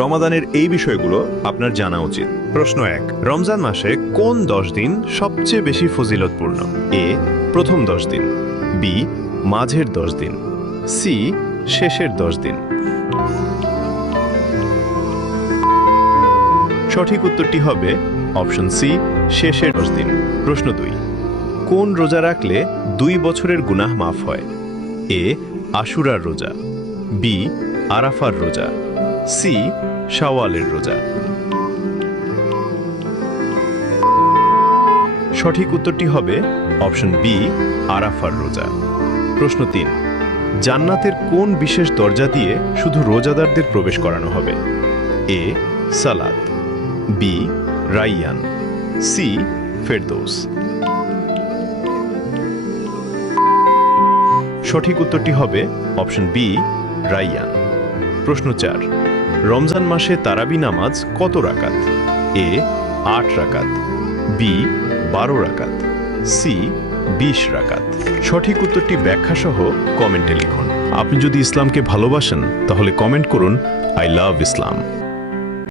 রমাদানের এই বিষয়গুলো আপনার জানা উচিত। প্রশ্ন 1, রমজান মাসে কোন 10 দিন সবচেয়ে বেশি ফজিলতপূর্ণ? এ, প্রথম 10 দিন, বি, মাঝের 10 দিন, সি, শেষের 10 দিন। সঠিক উত্তরটি হবে অপশন সি, শেষের 10 দিন। প্রশ্ন 2, কোন রোজা রাখলে 2 বছরের গুনাহ মাফ হয়? এ, আশুরার রোজা, বি, আরাফার রোজা, সি, শাওয়ালের রোজা। সঠিক উত্তরটি হবে অপশন বি, আরাফার রোজা। প্রশ্ন 3, জান্নাতের কোন বিশেষ দরজা দিয়ে শুধু রোজাদারদের প্রবেশ করানো হবে? এ, সালাত, বি, রাইয়ান, সি, ফেরদৌস। সঠিক উত্তরটি হবে অপশন বি, রাইয়ান। প্রশ্ন 4, রমজান মাসে তারাবি নামাজ কত রাকাত? এ, 8 রাকাত, বি, 12 রাকাত, সি, 20 রাকাত। সঠিক উত্তরটি ব্যাখ্যা সহ কমেন্টে লিখুন। আপনি যদি ইসলামকে ভালোবাসেন তাহলে কমেন্ট করুন আই লাভ ইসলাম।